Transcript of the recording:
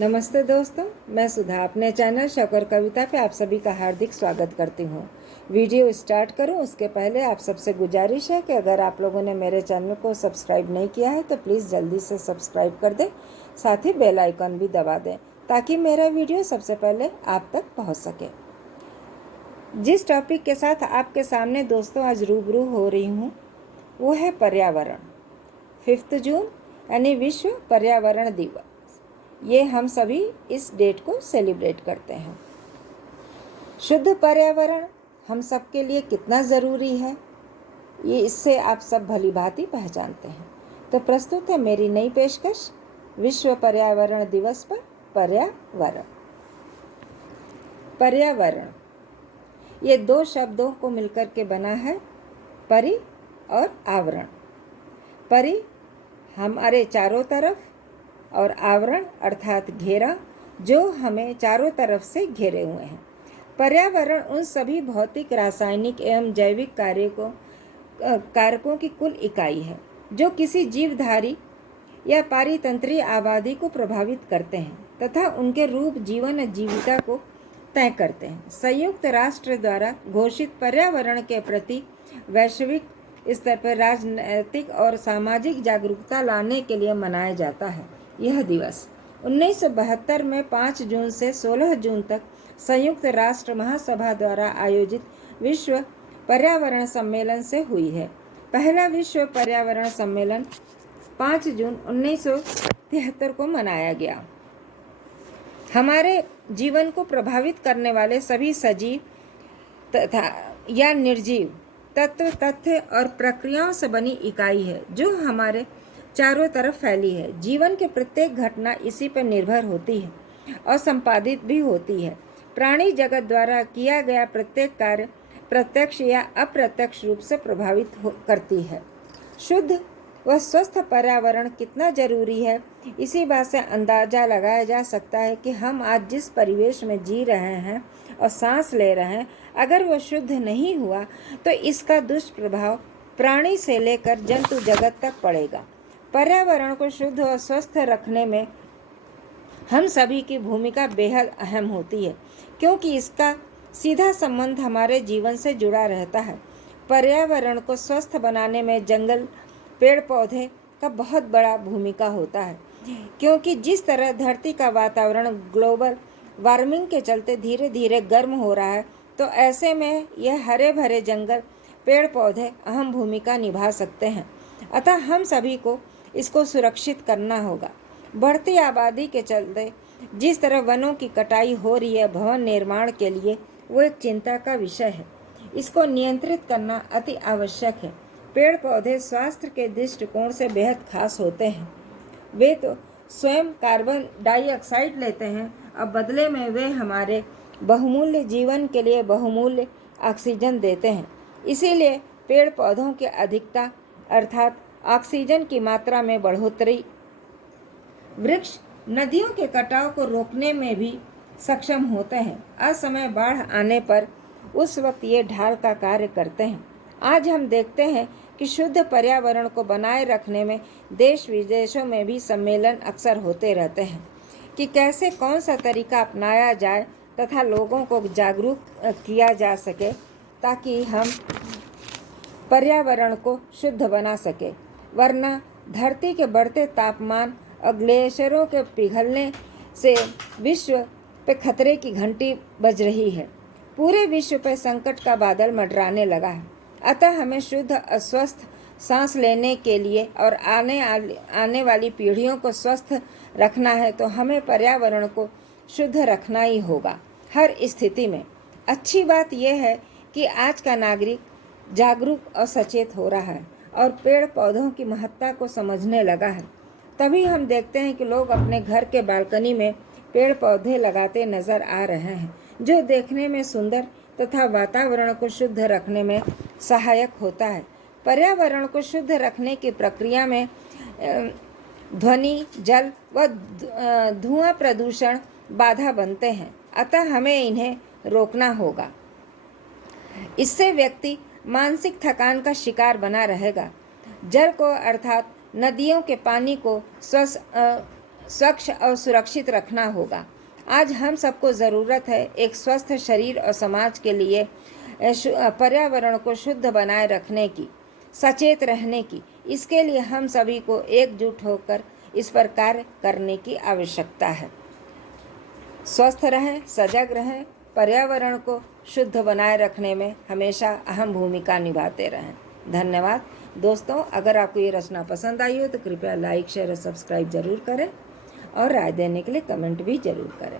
नमस्ते दोस्तों, मैं सुधा अपने चैनल शौकर कविता पे आप सभी का हार्दिक स्वागत करती हूँ। वीडियो स्टार्ट करूँ उसके पहले आप सबसे गुजारिश है कि अगर आप लोगों ने मेरे चैनल को सब्सक्राइब नहीं किया है तो प्लीज़ जल्दी से सब्सक्राइब कर दें, साथ ही बेल आइकन भी दबा दें ताकि मेरा वीडियो सबसे पहले आप तक पहुँच सके। जिस टॉपिक के साथ आपके सामने दोस्तों आज रूबरू हो रही हूँ वो है पर्यावरण। 5 जून यानी विश्व पर्यावरण दिवस। ये हम सभी इस डेट को सेलिब्रेट करते हैं। शुद्ध पर्यावरण हम सब के लिए कितना ज़रूरी है ये इससे आप सब भली भांति पहचानते हैं। तो प्रस्तुत है मेरी नई पेशकश विश्व पर्यावरण दिवस पर पर्यावरण। पर्यावरण ये दो शब्दों को मिलकर के बना है परि और आवरण। परि हमारे चारों तरफ और आवरण अर्थात घेरा जो हमें चारों तरफ से घेरे हुए हैं। पर्यावरण उन सभी भौतिक, रासायनिक एवं जैविक कारकों की कुल इकाई है जो किसी जीवधारी या पारितंत्रीय आबादी को प्रभावित करते हैं तथा उनके रूप, जीवन, जीविका को तय करते हैं। संयुक्त राष्ट्र द्वारा घोषित पर्यावरण के प्रति वैश्विक स्तर पर राजनैतिक और सामाजिक जागरूकता लाने के लिए मनाया जाता है। यह दिवस 1972 में 5 जून से 16 जून तक संयुक्त राष्ट्र महासभा द्वारा आयोजित विश्व पर्यावरण सम्मेलन से हुई है। पहला विश्व पर्यावरण सम्मेलन 5 जून 1973 को मनाया गया। हमारे जीवन को प्रभावित करने वाले सभी सजीव तथा या निर्जीव तत्व, तथ्य और प्रक्रियाओं से बनी इकाई है जो हमारे चारों तरफ फैली है। जीवन के प्रत्येक घटना इसी पर निर्भर होती है और संपादित भी होती है। प्राणी जगत द्वारा किया गया प्रत्येक कार्य प्रत्यक्ष या अप्रत्यक्ष रूप से प्रभावित करती है। शुद्ध व स्वस्थ पर्यावरण कितना जरूरी है इसी बात से अंदाजा लगाया जा सकता है कि हम आज जिस परिवेश में जी रहे हैं और सांस ले रहे हैं, अगर वह शुद्ध नहीं हुआ तो इसका दुष्प्रभाव प्राणी से लेकर जंतु जगत तक पड़ेगा। पर्यावरण को शुद्ध और स्वस्थ रखने में हम सभी की भूमिका बेहद अहम होती है क्योंकि इसका सीधा संबंध हमारे जीवन से जुड़ा रहता है। पर्यावरण को स्वस्थ बनाने में जंगल, पेड़ पौधे का बहुत बड़ा भूमिका होता है क्योंकि जिस तरह धरती का वातावरण ग्लोबल वार्मिंग के चलते धीरे धीरे गर्म हो रहा है, तो ऐसे में यह हरे भरे जंगल, पेड़ पौधे अहम भूमिका निभा सकते हैं। अतः हम सभी को इसको सुरक्षित करना होगा। बढ़ती आबादी के चलते जिस तरह वनों की कटाई हो रही है भवन निर्माण के लिए, वो एक चिंता का विषय है। इसको नियंत्रित करना अति आवश्यक है। पेड़ पौधे स्वास्थ्य के दृष्टिकोण से बेहद खास होते हैं। वे तो स्वयं कार्बन डाइऑक्साइड लेते हैं और बदले में वे हमारे बहुमूल्य जीवन के लिए बहुमूल्य ऑक्सीजन देते हैं। इसीलिए पेड़ पौधों की अधिकता अर्थात ऑक्सीजन की मात्रा में बढ़ोतरी, वृक्ष नदियों के कटाव को रोकने में भी सक्षम होते हैं। असमय बाढ़ आने पर उस वक्त ये ढाल का कार्य करते हैं। आज हम देखते हैं कि शुद्ध पर्यावरण को बनाए रखने में देश विदेशों में भी सम्मेलन अक्सर होते रहते हैं कि कैसे कौन सा तरीका अपनाया जाए तथा लोगों को जागरूक किया जा सके ताकि हम पर्यावरण को शुद्ध बना सके। वरना धरती के बढ़ते तापमान और ग्लेशियरों के पिघलने से विश्व पे खतरे की घंटी बज रही है। पूरे विश्व पे संकट का बादल मंडराने लगा है। अतः हमें शुद्ध और स्वस्थ सांस लेने के लिए और आने वाली पीढ़ियों को स्वस्थ रखना है तो हमें पर्यावरण को शुद्ध रखना ही होगा हर स्थिति में। अच्छी बात यह है कि आज का नागरिक जागरूक और सचेत हो रहा है और पेड़ पौधों की महत्ता को समझने लगा है। तभी हम देखते हैं कि लोग अपने घर के बालकनी में पेड़ पौधे लगाते नजर आ रहे हैं जो देखने में सुंदर तथा वातावरण को शुद्ध रखने में सहायक होता है। पर्यावरण को शुद्ध रखने की प्रक्रिया में ध्वनि, जल व धुआं प्रदूषण बाधा बनते हैं। अतः हमें इन्हें रोकना होगा। इससे व्यक्ति मानसिक थकान का शिकार बना रहेगा। जल को अर्थात नदियों के पानी को स्वच्छ और सुरक्षित रखना होगा। आज हम सबको ज़रूरत है एक स्वस्थ शरीर और समाज के लिए पर्यावरण को शुद्ध बनाए रखने की, सचेत रहने की। इसके लिए हम सभी को एकजुट होकर इस पर कार्य करने की आवश्यकता है। स्वस्थ रहें, सजग रहें, पर्यावरण को शुद्ध बनाए रखने में हमेशा अहम भूमिका निभाते रहें। धन्यवाद दोस्तों। अगर आपको ये रचना पसंद आई हो तो कृपया लाइक, शेयर और सब्सक्राइब जरूर करें और राय देने के लिए कमेंट भी जरूर करें।